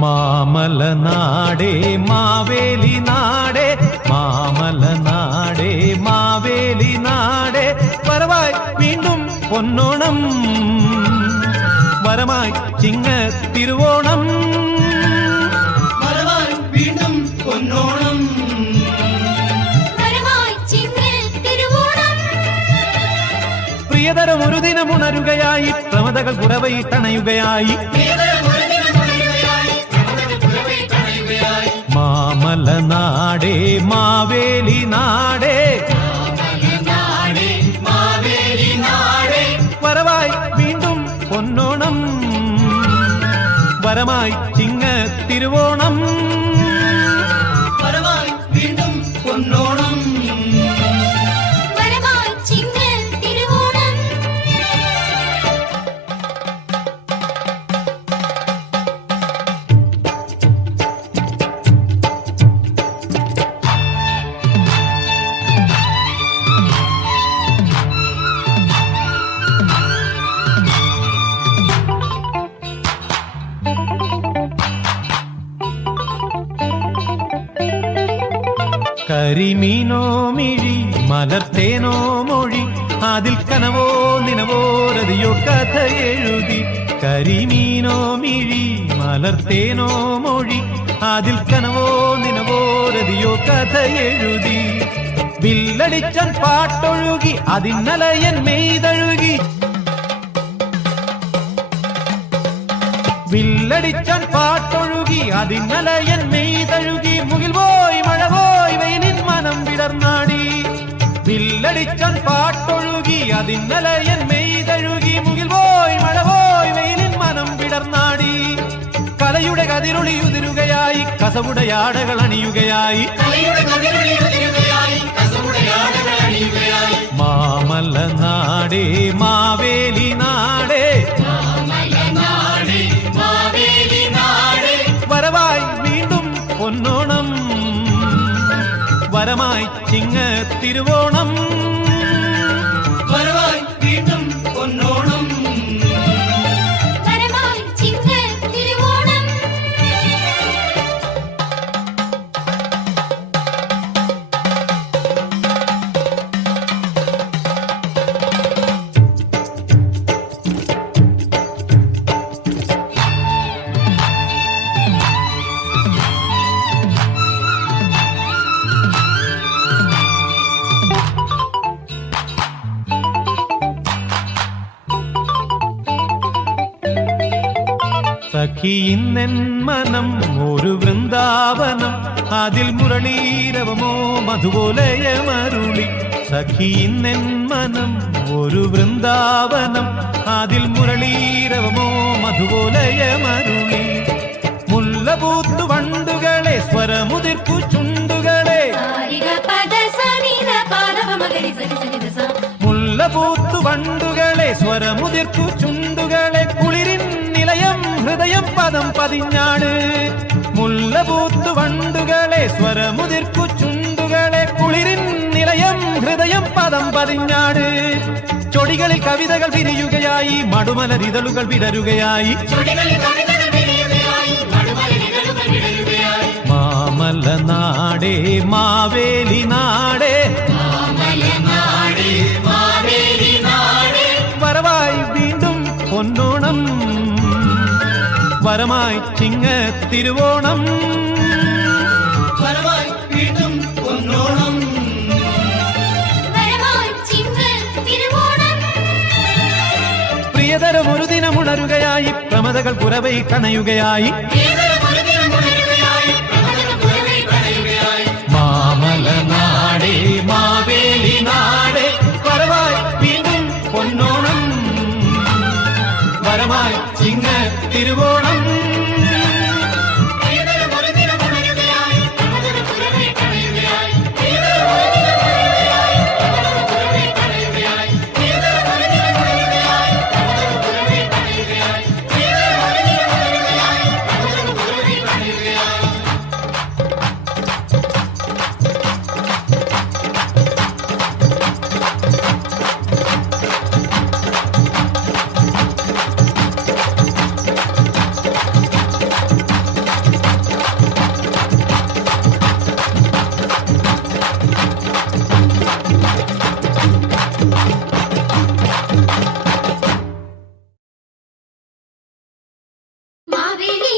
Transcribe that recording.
മാമല നാടേ മാവേലി നാടേ മാമല നാടേ മാവേലി നാടേ. വരവായി വീണ്ടും പൊന്നോണം വരമായി ചിങ്ങ തിരുവോണം. വരവായി വീണ്ടും പൊന്നോണം. വരവായി ചിങ്ങ തിരുവോണം. പ്രിയതരം ഒരു ദിനം ഉണരുകയായി പ്രമതകൾ കുറവയിട്ടണയുകയായി മാമല നാടേ മാവേലി നാടേ. കരിമീനോ മിഴി മലർത്തേനോ മൊഴി അതിൽ കനവോ നിനവോരതിയോ കഥ എഴുതി. കരിമീനോ മിഴി മലർത്തേനോ മൊഴി അതിൽ കനവോ നിനവോരതിയോ കഥ എഴുതി. വില്ലടിച്ചൻ പാട്ടൊഴുകി അതിന്നലയൻ മെയ്തഴുകി. വില്ലടിച്ചൻ പാട്ടൊഴുകി അതിന്നലയൻ മെയ്തഴുകി. പാട്ടൊഴുകി മെയ് കഴുകി മുകിൽ പോയി മഴ പോയി വെയിലിൻ മനം വിടർന്നാടി കലയുടെ കതിരൊളി ഉതിരുകയായി കസവുടെ ആടകൾ അണിയുകയായി. മാമല്ല നാടേ മാവേലി നാടേ. വരവായി വീണ്ടും പൊന്നോണം. വരമായി ചിങ്ങ തിരുവോണം. പൊന്നോണം സഖിയിന്നെൻ മനം ഒരു വൃന്ദാവനം. അതിൽ മുരളീരവമോ മധുപോലയമരുളി ഇന്നൻ മനം ഒരു വൃന്ദാവനം. അതിൽ മുരളീരവമോ മധുപോലയമരുളി മുല്ലപൂത്തു വണ്ടുകളെ സ്വരമുതിർപ്പു ചുണ്ടുകളെ. മുല്ലപൂത്തു വണ്ടുകളെ സ്വരമുതിർപ്പു നിലയം ഹൃദയം പദം പതിഞ്ഞാണ് മുല്ലപൂത്തു വണ്ടുകളെ സ്വരമുതിർക്കു ചുണ്ടുകളെ കുളിരിൻ നിലയം ഹൃദയം പദം പതിഞ്ഞാണ് ചൊടികളിൽ കവിതകൾ വിരിയുകയായി മടുമലരിതളുകൾ വിടരുകയായി. മാമല നാടേ മാവേലി നാടേ, വരമായി ചിങ്ങ തിരുവോണം. വരവായി വീണ്ടും തിരുവോണം. പ്രിയതരം ഒരു ദിനം ഉണരുകയായി പ്രമതകൾ പുറവൈ കണയുകയായി. മാമല നാടേ മാവേലി baby.